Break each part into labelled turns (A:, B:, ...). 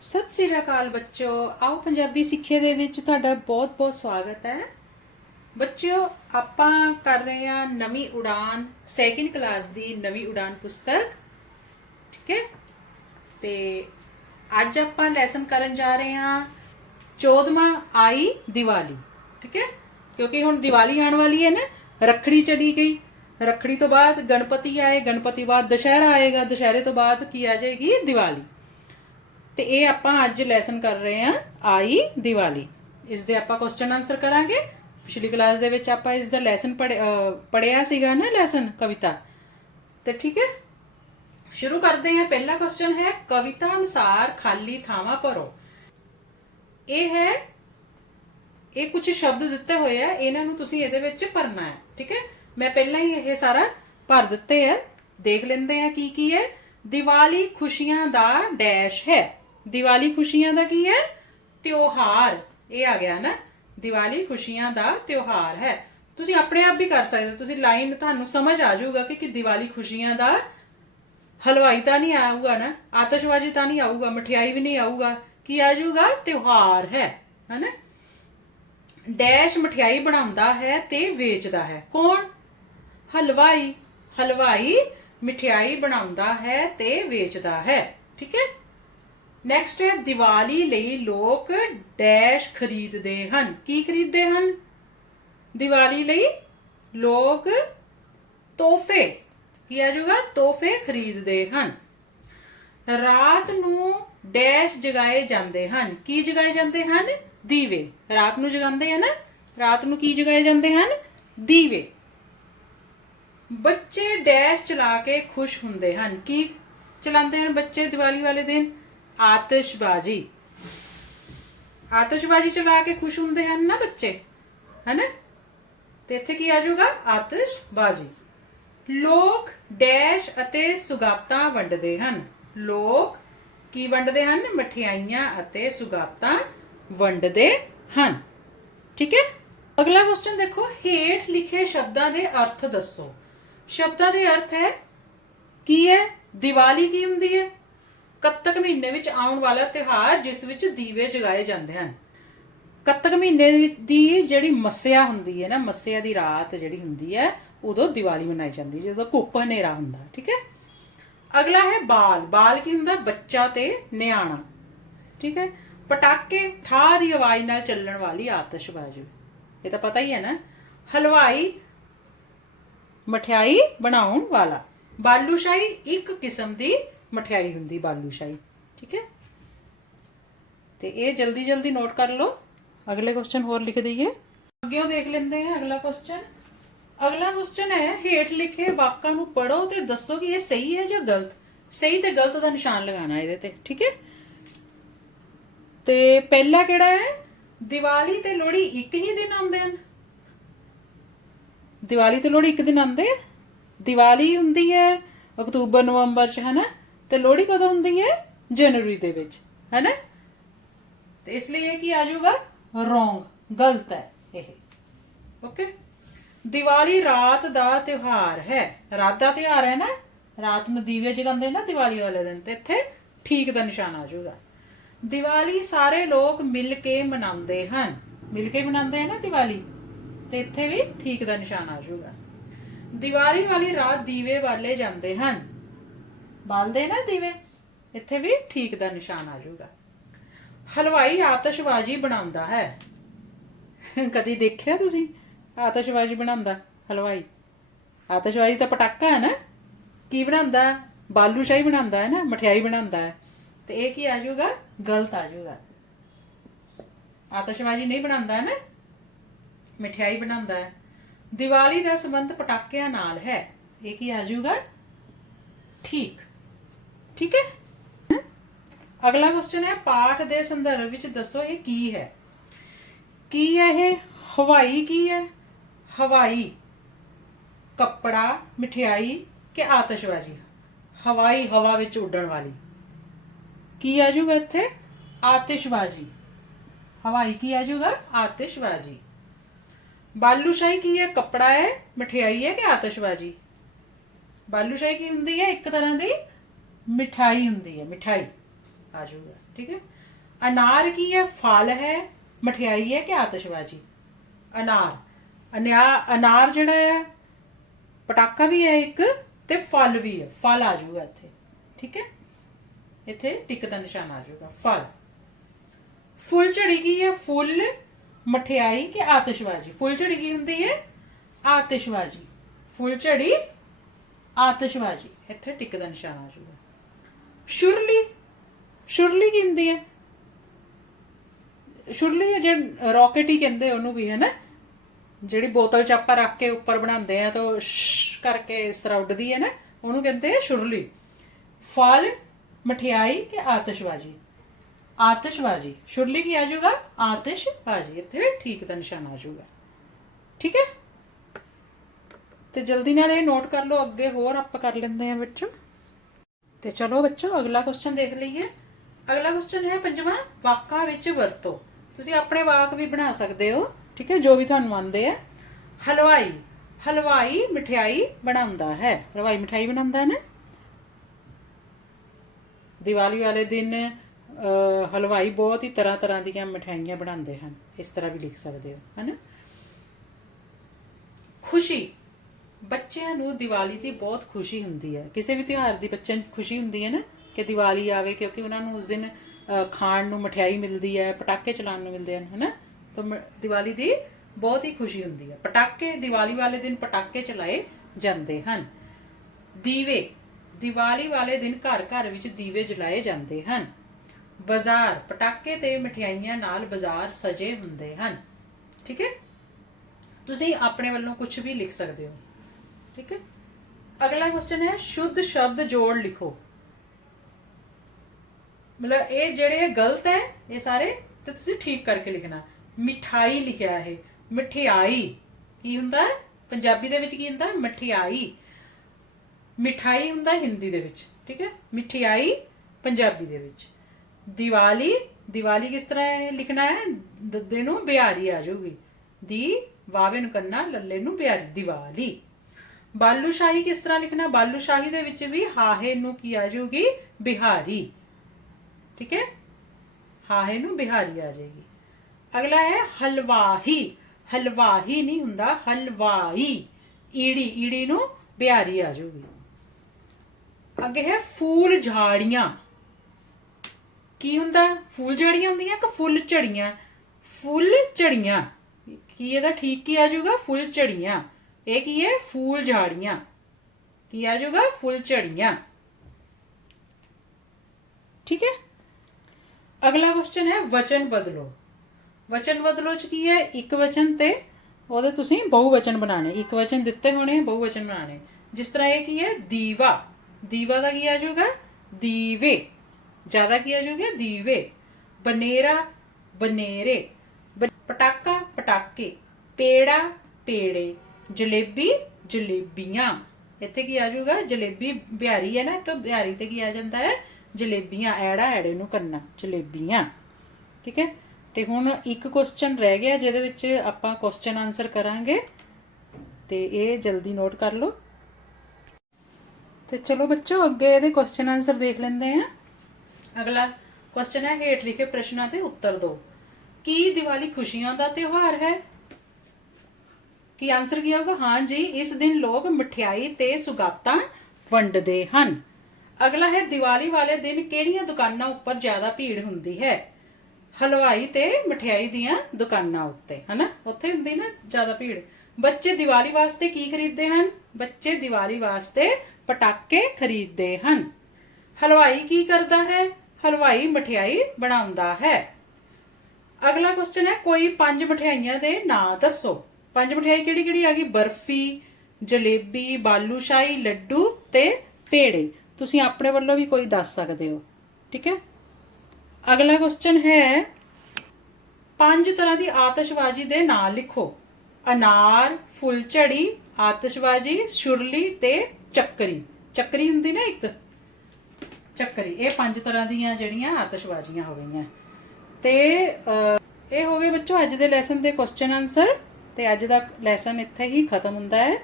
A: ਸਤਿ ਸ੍ਰੀ ਅਕਾਲ ਬੱਚਿਓ। ਆਓ ਪੰਜਾਬੀ ਸਿੱਖਿਆ ਦੇ ਵਿੱਚ ਤੁਹਾਡਾ ਬਹੁਤ-ਬਹੁਤ ਸਵਾਗਤ ਹੈ। ਬੱਚਿਓ, ਆਪਾਂ ਕਰ ਰਹੇ ਹਾਂ ਨਵੀਂ ਉਡਾਨ ਸੈਕਿੰਡ ਕਲਾਸ ਦੀ ਨਵੀਂ ਉਡਾਨ ਪੁਸਤਕ। ਠੀਕ ਹੈ? ਤੇ ਅੱਜ ਆਪਾਂ ਲੈਸਨ ਕਰਨ ਜਾ ਰਹੇ ਹਾਂ 14ਵਾਂ ਆਈ ਦੀਵਾਲੀ। ਠੀਕ ਹੈ? ਕਿਉਂਕਿ ਹੁਣ ਦੀਵਾਲੀ ਆਉਣ ਵਾਲੀ ਹੈ ਨਾ, ਰੱਖੜੀ ਚਲੀ ਗਈ। ਰੱਖੜੀ ਤੋਂ ਬਾਅਦ ਗਣਪਤੀ ਆਏ, ਗਣਪਤੀ ਬਾਅਦ ਦੁਸ਼ਹਿਰਾ ਆਏਗਾ। ਦੁਸ਼ਹਿਰੇ ਤੋਂ ਬਾਅਦ ਕੀ ਆ ਜਾਏਗੀ? ਦੀਵਾਲੀ। ਤੇ ਇਹ ਆਪਾਂ ਅੱਜ ਲੈਸਨ ਕਰ ਰਹੇ ਹਾਂ ਆਈ ਦੀਵਾਲੀ। ਇਸ ਦੇ ਆਪਾਂ ਕੁਐਸਚਨ ਆਨਸਰ ਕਰਾਂਗੇ। ਪਿਛਲੀ ਕਲਾਸ ਦੇ ਵਿੱਚ ਆਪਾਂ ਇਸ ਦਾ ਲੈਸਨ ਪੜਿਆ ਸੀਗਾ ਨਾ ਲੈਸਨ ਕਵਿਤਾ। ਤੇ ਠੀਕ ਹੈ? ਸ਼ੁਰੂ ਕਰਦੇ ਹਾਂ। ਪਹਿਲਾ ਕੁਐਸਚਨ ਹੈ, ਕਵਿਤਾ ਅਨੁਸਾਰ ਖਾਲੀ ਥਾਵਾਂ ਭਰੋ। ਇਹ ਹੈ, ਇਹ ਕੁਝ ਸ਼ਬਦ ਦਿੱਤੇ ਹੋਏ ਆ, ਇਹਨਾਂ ਨੂੰ ਤੁਸੀਂ ਇਹਦੇ ਵਿੱਚ ਭਰਨਾ ਹੈ। ਠੀਕ ਹੈ? ਮੈਂ ਪਹਿਲਾਂ ਹੀ ਇਹ ਸਾਰਾ ਭਰ ਦਿੱਤੇ ਹੈ ਦੇਖ ਲੈਂਦੇ ਆ ਕੀ ਕੀ ਹੈ। ਦੀਵਾਲੀ ਖੁਸ਼ੀਆਂ ਦਾ ਡੈਸ਼ ਹੈ। ਦੀਵਾਲੀ ਖੁਸ਼ੀਆਂ ਦਾ ਕੀ ਹੈ? ਤਿਉਹਾਰ। ਇਹ ਆ ਗਿਆ ਨਾ, ਦੀਵਾਲੀ ਖੁਸ਼ੀਆਂ ਦਾ ਤਿਉਹਾਰ ਹੈ। ਤੁਸੀਂ ਆਪਣੇ ਆਪ ਵੀ ਕਰ ਸਕਦੇ ਹੋ। ਤੁਸੀਂ ਲਾਈਨ ਤੁਹਾਨੂੰ ਸਮਝ ਆ ਜਾਊਗਾ ਕਿ ਕਿ ਦੀਵਾਲੀ ਖੁਸ਼ੀਆਂ ਦਾ ਹਲਵਾਈ ਤਾਂ ਨਹੀਂ ਆਊਗਾ ਨਾ, ਆਤਸ਼ਬਾਜ਼ੀ ਤਾਂ ਨਹੀਂ ਆਊਗਾ, ਮਠਿਆਈ ਵੀ ਨਹੀਂ ਆਊਗਾ। ਕੀ ਆ ਜਾਊਗਾ? ਤਿਉਹਾਰ ਹੈ, ਹੈਨਾ? ਡੈਸ਼ ਮਠਿਆਈ ਬਣਾਉਂਦਾ ਹੈ ਤੇ ਵੇਚਦਾ ਹੈ। ਕੌਣ? ਹਲਵਾਈ। ਹਲਵਾਈ ਮਠਿਆਈ ਬਣਾਉਂਦਾ ਹੈ ਤੇ ਵੇਚਦਾ ਹੈ। ਠੀਕ ਹੈ? ਨੈਕਸਟ ਹੈ, ਦੀਵਾਲੀ ਲਈ ਲੋਕ ਡੈਸ਼ ਖਰੀਦਦੇ ਹਨ। ਕੀ ਖਰੀਦਦੇ ਹਨ? ਦੀਵਾਲੀ ਲਈ ਲੋਕ ਤੋਹਫੇ। ਕੀ ਆ ਜਾਊਗਾ? ਤੋਹਫੇ ਖਰੀਦਦੇ ਹਨ। ਰਾਤ ਨੂੰ ਡੈਸ਼ ਜਗਾਏ ਜਾਂਦੇ ਹਨ। ਕੀ ਜਗਾਏ ਜਾਂਦੇ ਹਨ? ਦੀਵੇ। ਰਾਤ ਨੂੰ ਜਗਾਉਂਦੇ ਹਨ ਰਾਤ ਨੂੰ ਕੀ ਜਗਾਏ ਜਾਂਦੇ ਹਨ? ਦੀਵੇ। ਬੱਚੇ ਡੈਸ਼ ਚਲਾ ਕੇ ਖੁਸ਼ ਹੁੰਦੇ ਹਨ। ਕੀ ਚਲਾਉਂਦੇ ਹਨ ਬੱਚੇ ਦੀਵਾਲੀ ਵਾਲੇ ਦਿਨ? ਆਤਿਸ਼ਬਾਜ਼ੀ ਆਤਿਸ਼ਬਾਜ਼ੀ ਚਲਾ ਕੇ ਖੁਸ਼ ਹੁੰਦੇ ਹਨ ਨਾ ਬੱਚੇ ਹੈਨਾ ਤੇ ਇੱਥੇ ਕੀ ਆ ਜਾਊਗਾ ਆਤਿਸ਼ਬਾਜ਼ੀ ਲੋਕ ਡੈਸ਼ ਅਤੇ ਸੁਗਾਤਾਂ ਵੰਡਦੇ ਹਨ ਲੋਕ ਕੀ ਵੰਡਦੇ ਹਨ ਮਠਿਆਈਆਂ ਅਤੇ ਸੁਗਾਤਾਂ ਵੰਡਦੇ ਹਨ ਠੀਕ ਹੈ ਅਗਲਾ ਕੁਐਸਚਨ ਦੇਖੋ ਹੇਠ ਲਿਖੇ ਸ਼ਬਦਾਂ ਦੇ ਅਰਥ ਦੱਸੋ ਸ਼ਬਦਾਂ ਦੇ ਅਰਥ ਹੈ ਕੀ ਹੈ ਦੀਵਾਲੀ ਕੀ ਹੁੰਦੀ ਹੈ ਕੱਤਕ ਮਹੀਨੇ ਵਿੱਚ ਆਉਣ ਵਾਲਾ ਤਿਉਹਾਰ ਜਿਸ ਵਿੱਚ ਦੀਵੇ ਜਗਾਏ ਜਾਂਦੇ ਹਨ। ਕੱਤਕ ਮਹੀਨੇ ਦੀ ਜਿਹੜੀ ਮੱਸਿਆ ਹੁੰਦੀ ਹੈ ਨਾ, ਮੱਸਿਆ ਦੀ ਰਾਤ ਜਿਹੜੀ ਹੁੰਦੀ ਹੈ, ਉਦੋਂ ਦੀਵਾਲੀ ਮਨਾਈ ਜਾਂਦੀ ਜਦੋਂ ਘੁੱਪ ਹਨੇਰਾ ਹੁੰਦਾ, ਠੀਕ ਹੈ? ਅਗਲਾ ਹੈ ਬਾਲ। ਬਾਲ ਕੀ ਹੁੰਦਾ? ਬੱਚਾ ਤੇ ਨਿਆਣਾ, ਠੀਕ ਹੈ? ਪਟਾਕੇ ਠਾਹ ਦੀ ਆਵਾਜ਼ ਨਾਲ ਚੱਲਣ ਵਾਲੀ ਆਤਿਸ਼ਬਾਜ਼ੀ। ਇਹ ਤਾਂ ਪਤਾ ਹੀ ਹੈ ਨਾ। ਹਲਵਾਈ ਮਠਿਆਈ ਬਣਾਉਣ ਵਾਲਾ। ਬਾਲੂਸ਼ਾਹੀ ਇੱਕ ਕਿਸਮ ਦੀ ਮਠਿਆਈ ਹੁੰਦੀ ਬਾਲੂਸ਼ਾਹੀ ਠੀਕ ਹੈ? ਤੇ ਇਹ ਜਲਦੀ ਜਲਦੀ ਨੋਟ ਕਰ ਲਓ। ਅਗਲੇ ਕੁਐਸਚਨ ਹੋਰ ਲਿਖ ਦਈਏ। ਅੱਗੇ ਦੇਖ ਲੈਂਦੇ ਹਾਂ ਅਗਲਾ ਕੁਐਸਚਨ ਅਗਲਾ ਕੁਐਸਚਨ ਹੈ, ਹੇਠ ਲਿਖੇ ਵਾਕਾਂ ਨੂੰ ਪੜੋ ਤੇ ਦੱਸੋ ਕਿ ਇਹ ਸਹੀ ਹੈ ਜਾਂ ਗਲਤ। ਸਹੀ ਤੇ ਗਲਤ ਦਾ ਨਿਸ਼ਾਨ ਲਗਾਉਣਾ ਇਹਦੇ ਤੇ, ਠੀਕ ਹੈ? ਤੇ ਪਹਿਲਾ ਕਿਹੜਾ ਹੈ? ਦੀਵਾਲੀ ਤੇ ਲੋਹੜੀ ਇੱਕ ਹੀ ਦਿਨ ਆਉਂਦੇ ਹਨ। ਦੀਵਾਲੀ ਤੇ ਲੋਹੜੀ ਇੱਕ ਦਿਨ ਆਉਂਦੇ। ਦੀਵਾਲੀ ਹੁੰਦੀ ਹੈ ਅਕਤੂਬਰ, ਨਵੰਬਰ ਚ ਹੈਨਾ ਤੇ ਲੋਹੜੀ ਕਦੋਂ ਹੁੰਦੀ ਹੈ? ਜਨਵਰੀ ਦੇ ਵਿੱਚ ਹੈਨਾ ਤੇ ਇਸ ਲਈ ਇਹ ਕੀ ਆ ਜਾਊਗਾ? ਰੋਂਗ, ਗਲਤ ਹੈ ਇਹ। ਓਕੇ ਦੀਵਾਲੀ ਰਾਤ ਦਾ ਤਿਉਹਾਰ ਹੈ। ਰਾਤ ਦਾ ਤਿਉਹਾਰ ਹੈ ਨਾ? ਰਾਤ ਨੂੰ ਦੀਵੇ ਜਗਾਉਂਦੇ ਨਾ ਦੀਵਾਲੀ ਵਾਲੇ ਦਿਨ, ਤੇ ਇੱਥੇ ਠੀਕ ਦਾ ਨਿਸ਼ਾਨ ਆ ਜਾਊਗਾ। ਦੀਵਾਲੀ ਸਾਰੇ ਲੋਕ ਮਿਲ ਕੇ ਮਨਾਉਂਦੇ ਹਨ। ਮਿਲ ਕੇ ਮਨਾਉਂਦੇ ਹਨ ਨਾ ਦੀਵਾਲੀ? ਤੇ ਇੱਥੇ ਵੀ ਠੀਕ ਦਾ ਨਿਸ਼ਾਨ ਆ ਜਾਊਗਾ। ਦੀਵਾਲੀ ਵਾਲੀ ਰਾਤ ਦੀਵੇ ਬਾਲੇ ਜਾਂਦੇ ਹਨ। ਬਾਲਦੇ ਨਾ ਦੀਵੇ, ਇੱਥੇ ਵੀ ਠੀਕ ਦਾ ਨਿਸ਼ਾਨ ਆ ਜਾਊਗਾ। ਹਲਵਾਈ ਆਤਸ਼ਬਾਜ਼ੀ ਬਣਾਉਂਦਾ ਹੈ। ਕਦੀ ਦੇਖਿਆ ਤੁਸੀਂ ਆਤਸ਼ਬਾਜ਼ੀ ਬਣਾਉਂਦਾ ਹਲਵਾਈ? ਆਤਸ਼ਬਾਜ਼ੀ ਤਾਂ ਪਟਾਕਾ ਹੈ ਨਾ? ਕੀ ਬਣਾਉਂਦਾ? ਬਾਲੂਸ਼ਾਹੀ ਬਣਾਉਂਦਾ ਹੈ ਨਾ? ਮਠਿਆਈ ਬਣਾਉਂਦਾ ਹੈ। ਤੇ ਇਹ ਕੀ ਆ ਜਾਊਗਾ? ਗਲਤ ਆ ਜਾਊਗਾ। ਆਤਸ਼ਬਾਜ਼ੀ ਨਹੀਂ ਬਣਾਉਂਦਾ ਹੈ ਨਾ? ਮਠਿਆਈ ਬਣਾਉਂਦਾ ਹੈ। ਦੀਵਾਲੀ ਦਾ ਸੰਬੰਧ ਪਟਾਕਿਆਂ ਨਾਲ ਹੈ। ਇਹ ਕੀ ਆ ਜਾਊਗਾ? ਠੀਕ। ਠੀਕ ਹੈ ਅਗਲਾ ਕੁਐਸਚਨ ਹੈ ਪਾਠ ਦੇ ਸੰਦਰਭ ਵਿੱਚ ਦੱਸੋ ਇਹ ਕੀ ਹੈ ਕੀ ਹੈ ਇਹ ਹਵਾਈ ਕੀ ਹੈ ਹਵਾਈ ਕੱਪੜਾ ਮਠਿਆਈ ਕਿ ਆਤਸ਼ਬਾਜ਼ੀ ਹਵਾਈ ਹਵਾ ਵਿੱਚ ਉੱਡਣ ਵਾਲੀ ਕੀ ਆ ਜਾਊਗਾ ਇੱਥੇ ਆਤਿਸ਼ਬਾਜ਼ੀ ਹਵਾਈ ਕੀ ਆ ਜਾਊਗਾ ਆਤਿਸ਼ਬਾਜ਼ੀ ਬਾਲੂਸ਼ਾਹੀ ਕੀ ਹੈ ਕੱਪੜਾ ਹੈ ਮਠਿਆਈ ਹੈ ਕਿ ਆਤਿਸ਼ਬਾਜ਼ੀ ਬਾਲੂਸ਼ਾਹੀ ਕੀ ਹੁੰਦੀ ਹੈ ਇੱਕ ਤਰ੍ਹਾਂ ਦੀ ਮਿਠਾਈ ਹੁੰਦੀ ਹੈ ਮਿਠਾਈ ਆ ਜਾਊਗਾ ਠੀਕ ਹੈ ਅਨਾਰ ਕੀ ਹੈ ਫਲ ਹੈ ਮਠਿਆਈ ਹੈ ਕਿ ਆਤਿਸ਼ਬਾਜ਼ੀ ਅਨਾਰ ਅਨਿਆ- ਅਨਾਰ ਜਿਹੜਾ ਹੈ ਪਟਾਕਾ ਵੀ ਹੈ ਇੱਕ ਤੇ ਫਲ ਵੀ ਹੈ ਫਲ ਆ ਜਾਊਗਾ ਇੱਥੇ ਠੀਕ ਹੈ ਇੱਥੇ ਟਿਕ ਦਾ ਨਿਸ਼ਾਨ ਆ ਜਾਊਗਾ ਫਲ ਫੁੱਲ ਝੜੀ ਕੀ ਹੈ ਫੁੱਲ ਮਠਿਆਈ ਕਿ ਆਤਿਸ਼ਬਾਜ਼ੀ ਫੁੱਲ ਝੜੀ ਕੀ ਹੁੰਦੀ ਹੈ ਆਤਿਸ਼ਬਾਜ਼ੀ ਫੁੱਲ ਝੜੀ ਆਤਿਸ਼ਬਾਜ਼ੀ ਇੱਥੇ ਟਿਕ ਦਾ ਨਿਸ਼ਾਨ ਆ ਜਾਊਗਾ ਸ਼ੁਰਲੀ ਸ਼ੁਰਲੀ ਕੀ ਹੈ ਸ਼ੁਰਲੀ ਜਿਹੜਾ ਰਾਕਟ ਹੀ ਕਹਿੰਦੇ ਉਹਨੂੰ ਵੀ ਹੈ ਨਾ ਜਿਹੜੀ ਬੋਤਲ ਚ ਆਪਾਂ ਰੱਖ ਕੇ ਉੱਪਰ ਬਣਾਉਂਦੇ ਆ ਤਾਂ ਸ਼ ਕਰਕੇ ਇਸ ਤਰ੍ਹਾਂ ਉੱਡਦੀ ਹੈ ਨਾ, ਉਹਨੂੰ ਕਹਿੰਦੇ ਆ ਸ਼ੁਰਲੀ। ਫਲ, ਮਠਿਆਈ ਕਿ ਆਤਿਸ਼ਬਾਜ਼ੀ? ਆਤਿਸ਼ਬਾਜ਼ੀ। ਸ਼ੁਰਲੀ ਕੀ ਆ ਜਾਊਗਾ? ਆਤਿਸ਼ਬਾਜ਼ੀ। ਇੱਥੇ ਠੀਕ ਦਾ ਨਿਸ਼ਾਨ ਆ ਜਾਊਗਾ। ਠੀਕ ਹੈ? ਤੇ ਜਲਦੀ ਨਾਲ ਇਹ ਨੋਟ ਕਰ ਲਓ, ਅੱਗੇ ਹੋਰ ਆਪਾਂ ਕਰ ਲੈਂਦੇ ਆ ਵਿੱਚ। ਤੇ ਚਲੋ ਬੱਚੋ ਅਗਲਾ ਕੁਐਸਚਨ ਦੇਖ ਲਈਏ। ਅਗਲਾ ਕੁਐਸਚਨ ਹੈ ਪੰਜਵਾਂ ਵਾਕਾਂ ਵਿੱਚ ਵਰਤੋ। ਤੁਸੀਂ ਆਪਣੇ ਵਾਕ ਵੀ ਬਣਾ ਸਕਦੇ ਹੋ ਠੀਕ ਹੈ ਜੋ ਵੀ ਤੁਹਾਨੂੰ ਆਉਂਦੇ ਆ। ਹਲਵਾਈ ਹਲਵਾਈ ਮਠਿਆਈ ਬਣਾਉਂਦਾ ਹੈ। ਹਲਵਾਈ ਮਠਿਆਈ ਬਣਾਉਂਦਾ ਹੈ ਨਾ? ਦੀਵਾਲੀ ਵਾਲੇ ਦਿਨ ਅਹ, ਹਲਵਾਈ ਬਹੁਤ ਹੀ ਤਰ੍ਹਾਂ ਤਰ੍ਹਾਂ ਦੀਆਂ ਮਠਿਆਈਆਂ ਬਣਾਉਂਦੇ ਹਨ। ਇਸ ਤਰ੍ਹਾਂ ਵੀ ਲਿਖ ਸਕਦੇ ਹੋ ਹੈਨਾ ਖੁਸ਼ੀ ਬੱਚਿਆਂ ਨੂੰ ਦੀਵਾਲੀ ਦੀ ਬਹੁਤ ਖੁਸ਼ੀ ਹੁੰਦੀ ਹੈ। ਕਿਸੇ ਵੀ ਤਿਉਹਾਰ ਦੀ ਬੱਚਿਆਂ ਨੂੰ ਖੁਸ਼ੀ ਹੁੰਦੀ ਹੈ ਨਾ ਕਿ ਦੀਵਾਲੀ ਆਵੇ ਕਿਉਂਕਿ ਉਹਨਾਂ ਨੂੰ ਉਸ ਦਿਨ ਖਾਣ ਨੂੰ ਮਠਿਆਈ ਮਿਲਦੀ ਹੈ, ਪਟਾਕੇ ਚਲਾਉਣ ਨੂੰ ਮਿਲਦੇ ਹਨ, ਹੈਨਾ? ਤਾਂ ਮ- ਦੀਵਾਲੀ ਦੀ ਬਹੁਤ ਹੀ ਖੁਸ਼ੀ ਹੁੰਦੀ ਹੈ। ਪਟਾਕੇ, ਦੀਵਾਲੀ ਵਾਲੇ ਦਿਨ ਪਟਾਕੇ ਚਲਾਏ ਜਾਂਦੇ ਹਨ। ਦੀਵੇ, ਦੀਵਾਲੀ ਵਾਲੇ ਦਿਨ ਘਰ ਘਰ ਵਿੱਚ ਦੀਵੇ ਜਲਾਏ ਜਾਂਦੇ ਹਨ। ਬਾਜ਼ਾਰ, ਪਟਾਕੇ ਤੇ ਮਠਿਆਈਆਂ ਨਾਲ ਬਾਜ਼ਾਰ ਸਜੇ ਹੁੰਦੇ ਹਨ। ਠੀਕ ਹੈ? ਤੁਸੀਂ ਆਪਣੇ ਵੱਲੋਂ ਕੁਝ ਵੀ ਲਿਖ ਸਕਦੇ ਹੋ। ਠੀਕ ਹੈ? ਅਗਲਾ ਕੁਐਸਚਨ ਹੈ, ਸ਼ੁੱਧ ਸ਼ਬਦ ਜੋੜ ਲਿਖੋ। ਮਤਲਬ ਇਹ ਜਿਹੜੇ ਗਲਤ ਹੈ, ਇਹ ਸਾਰੇ, ਤੇ ਤੁਸੀਂ ਠੀਕ ਕਰਕੇ ਲਿਖਣਾ। ਮਿਠਾਈ ਲਿਖਿਆ ਹੈ ਮਠਿਆਈ। ਕੀ ਹੁੰਦਾ? ਹੈ ਪੰਜਾਬੀ ਦੇ ਵਿੱਚ ਕੀ ਹੁੰਦਾ? ਮਠਿਆਈ। ਮਿਠਾਈ ਹੁੰਦਾ ਹਿੰਦੀ ਦੇ ਵਿੱਚ, ਠੀਕ ਹੈ? ਮਠਿਆਈ ਪੰਜਾਬੀ ਦੇ ਵਿੱਚ। ਦੀਵਾਲੀ ਦੀਵਾਲੀ ਕਿਸ ਤਰ੍ਹਾਂ ਹੈ ਲਿਖਣਾ ਹੈ? ਦੱਦੇ ਨੂੰ ਬਿਹਾਰੀ ਆ ਜਾਊਗੀ। ਦੀ ਵਾਵੇ ਨੂੰ ਕਰਨਾ ਲੱਲੇ ਨੂੰ ਬਿਹਾਰੀ, ਦੀਵਾਲੀ। ਬਾਲੂਸ਼ਾਹੀ ਕਿਸ ਤਰ੍ਹਾਂ ਲਿਖਣਾ? ਬਾਲੂਸ਼ਾਹੀ ਦੇ ਵਿੱਚ ਵੀ ਹਾਹੇ ਨੂੰ ਕੀ ਆ ਜਾਊਗੀ? ਬਿਹਾਰੀ। ਠੀਕ ਹੈ? ਹਾਹੇ ਨੂੰ ਬਿਹਾਰੀ ਆ ਜਾਏਗੀ। ਅਗਲਾ ਹੈ ਹਲਵਾਹੀ। ਹਲਵਾਹੀ ਨਹੀਂ ਹੁੰਦਾ, ਹਲਵਾਈ। ਈੜੀ ਈੜੀ ਨੂੰ ਬਿਹਾਰੀ ਆ ਜਾਊਗੀ। ਅੱਗੇ ਹੈ ਫੂਲ ਝਾੜੀਆਂ। ਕੀ ਹੁੰਦਾ? ਫੂਲ ਝੜੀਆਂ ਹੁੰਦੀਆਂ ਕਿ ਫੁੱਲ ਝੜੀਆਂ? ਫੁੱਲ ਝੜੀਆਂ। ਕੀ ਇਹਦਾ ਠੀਕ ਕੀ ਆ ਜਾਊਗਾ? ਫੁੱਲ ਝੜੀਆਂ। ਇਹ ਕੀ ਹੈ? ਫੂਲ ਝਾੜੀਆਂ। ਕੀ ਆ ਜਾਊਗਾ? ਫੁੱਲ ਝੜੀਆਂ। ਠੀਕ ਹੈ? ਅਗਲਾ ਕੁਐਸਚਨ ਹੈ, ਵਚਨ ਬਦਲੋ। ਵਚਨ ਬਦਲੋ ਚ ਕੀ ਹੈ? ਇੱਕ ਵਚਨ ਤੇ ਉਹਦੇ ਤੁਸੀਂ ਬਹੁਵਚਨ ਬਣਾਣੇ ਇੱਕ ਵਚਨ ਦਿੱਤੇ ਹੋਣੇ, ਬਹੁਵਚਨ ਬਣਾਣੇ ਜਿਸ ਤਰ੍ਹਾਂ ਇਹ ਕੀ ਹੈ? ਦੀਵਾ। ਦੀਵਾ ਦਾ ਕੀ ਆ ਜਾਊਗਾ? ਦੀਵੇ। ਜ਼ਿਆਦਾ ਕੀ ਆ ਜਾਊਗਾ? ਦੀਵੇ। ਬਨੇਰਾ, ਬਨੇਰੇ। ਪਟਾਕਾ, ਪਟਾਕੇ। ਪੇੜਾ, ਪੇੜੇ। ਜਲੇਬੀ, ਜਲੇਬੀਆਂ। ਇੱਥੇ ਕੀ ਆ ਜਾਊਗਾ? ਜਲੇਬੀ ਬਿਹਾਰੀ ਹੈ ਨਾ ਤਾਂ ਬਿਹਾਰੀ ਤੇ ਕੀ ਆ ਜਾਂਦਾ ਹੈ? ਜਲੇਬੀਆਂ, ਐੜਾ ਐੜੇ ਨੂੰ ਕਰਨਾ, ਜਲੇਬੀਆਂ। ਠੀਕ ਹੈ? ਤੇ ਹੁਣ ਇੱਕ ਕੁਐਸਚਨ ਰਹਿ ਗਿਆ, ਜਿਹਦੇ ਵਿੱਚ ਆਪਾਂ ਕੁਐਸਚਨ ਆਨਸਰ ਕਰਾਂਗੇ। ਤੇ ਇਹ ਜਲਦੀ ਨੋਟ ਕਰ ਲਓ। ਤੇ ਚਲੋ ਬੱਚੋ, ਅੱਗੇ ਇਹਦੇ ਕੁਐਸਚਨ ਆਨਸਰ ਦੇਖ ਲੈਂਦੇ ਹਾਂ। ਅਗਲਾ ਕੁਐਸਚਨ ਹੈ, ਹੇਠ ਲਿਖੇ ਪ੍ਰਸ਼ਨਾਂ ਤੇ ਉੱਤਰ ਦਿਓ। ਕੀ ਦੀਵਾਲੀ ਖੁਸ਼ੀਆਂ ਦਾ ਤਿਉਹਾਰ ਹੈ? ਕੀ ਆਨਸਰ ਕੀ ਹੋਗਾ ਹਾਂ ਜੀ, ਇਸ ਦਿਨ ਲੋਕ ਮਠਿਆਈ ਤੇ ਸੁਗਾਤਾਂ ਵੰਡਦੇ ਹਨ। ਅਗਲਾ ਹੈ, ਦੀਵਾਲੀ ਵਾਲੇ ਦਿਨ ਕਿਹੜੀਆਂ ਦੁਕਾਨਾਂ ਉੱਪਰ ਜ਼ਿਆਦਾ ਭੀੜ ਹੁੰਦੀ ਹੈ? ਹਲਵਾਈ ਤੇ ਮਠਿਆਈ ਦੀਆਂ ਦੁਕਾਨਾਂ ਉੱਤੇ, ਹਨਾ? ਉੱਥੇ ਹੁੰਦੀ ਨਾ ਜ਼ਿਆਦਾ ਭੀੜ। ਬੱਚੇ ਦੀਵਾਲੀ ਵਾਸਤੇ ਕੀ ਖਰੀਦਦੇ ਹਨ? ਬੱਚੇ ਦੀਵਾਲੀ ਵਾਸਤੇ ਪਟਾਕੇ ਖਰੀਦਦੇ ਹਨ। ਹਲਵਾਈ ਕੀ ਕਰਦਾ ਹੈ? ਹਲਵਾਈ ਮਠਿਆਈ ਬਣਾਉਂਦਾ ਹੈ। ਅਗਲਾ ਕੁਐਸਚਨ ਹੈ, ਕੋਈ ਪੰਜ ਮਠਿਆਈਆਂ ਦੇ ਨਾਂ ਦੱਸੋ। ਪੰਜ ਮਠਿਆਈ ਕਿਹੜੀ ਕਿਹੜੀ ਆ ਗਈ? ਬਰਫੀ, ਜਲੇਬੀ, ਬਾਲੂਸ਼ਾਹੀ, ਲੱਡੂ ਤੇ ਪੇੜੇ। ਤੁਸੀਂ ਆਪਣੇ ਵੱਲੋਂ ਵੀ ਕੋਈ ਦੱਸ ਸਕਦੇ ਹੋ। ਠੀਕ ਹੈ? ਅਗਲਾ ਕੁਐਸਚਨ ਹੈ, ਪੰਜ ਤਰ੍ਹਾਂ ਦੀ ਆਤਿਸ਼ਬਾਜ਼ੀ ਦੇ ਨਾਂ ਲਿਖੋ। ਅਨਾਰ, ਫੁੱਲਝੜੀ, ਆਤਿਸ਼ਬਾਜ਼ੀ, ਸ਼ੁਰਲੀ ਤੇ ਚੱਕਰੀ। ਚੱਕਰੀ ਹੁੰਦੀ ਨਾ ਇੱਕ? ਚੱਕਰੀ। ਇਹ ਪੰਜ ਤਰ੍ਹਾਂ ਦੀਆਂ ਜਿਹੜੀਆਂ ਆਤਿਸ਼ਬਾਜ਼ੀਆਂ ਹੋ ਗਈਆਂ। ਤੇ ਇਹ ਹੋ ਗਏ ਬੱਚੋ ਅੱਜ ਦੇ ਲੈਸਨ ਦੇ ਕੁਐਸਚਨ ਆਨਸਰ ਤੇ ਅੱਜ ਦਾ ਲੈਸਨ ਇੱਥੇ ਹੀ ਖਤਮ ਹੁੰਦਾ ਹੈ।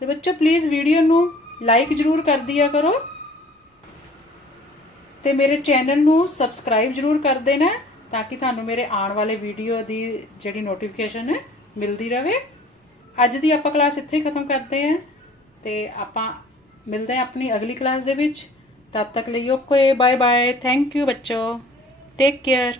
A: ਤੇ ਬੱਚੋ ਪਲੀਜ਼ ਵੀਡੀਓ ਨੂੰ ਲਾਈਕ ਜਰੂਰ ਕਰ ਦਿਆ ਕਰੋ। ਤੇ ਮੇਰੇ ਚੈਨਲ ਨੂੰ ਸਬਸਕ੍ਰਾਈਬ ਜਰੂਰ ਕਰ ਦੇਣਾ ਤਾਂ ਕਿ ਤੁਹਾਨੂੰ ਮੇਰੇ ਆਉਣ ਵਾਲੇ ਵੀਡੀਓ ਦੀ ਜਿਹੜੀ ਨੋਟੀਫਿਕੇਸ਼ਨ ਹੈ, ਮਿਲਦੀ ਰਹੇ ਅੱਜ ਦੀ ਆਪਾਂ ਕਲਾਸ ਇੱਥੇ ਖਤਮ ਕਰਦੇ ਹਾਂ। ਤੇ ਆਪਾਂ ਮਿਲਦੇ ਹਾਂ ਆਪਣੀ ਅਗਲੀ ਕਲਾਸ ਦੇ ਵਿੱਚ। ਤਦ ਤੱਕ ਲਈ okay bye bye thank you ਬੱਚੋ। Take care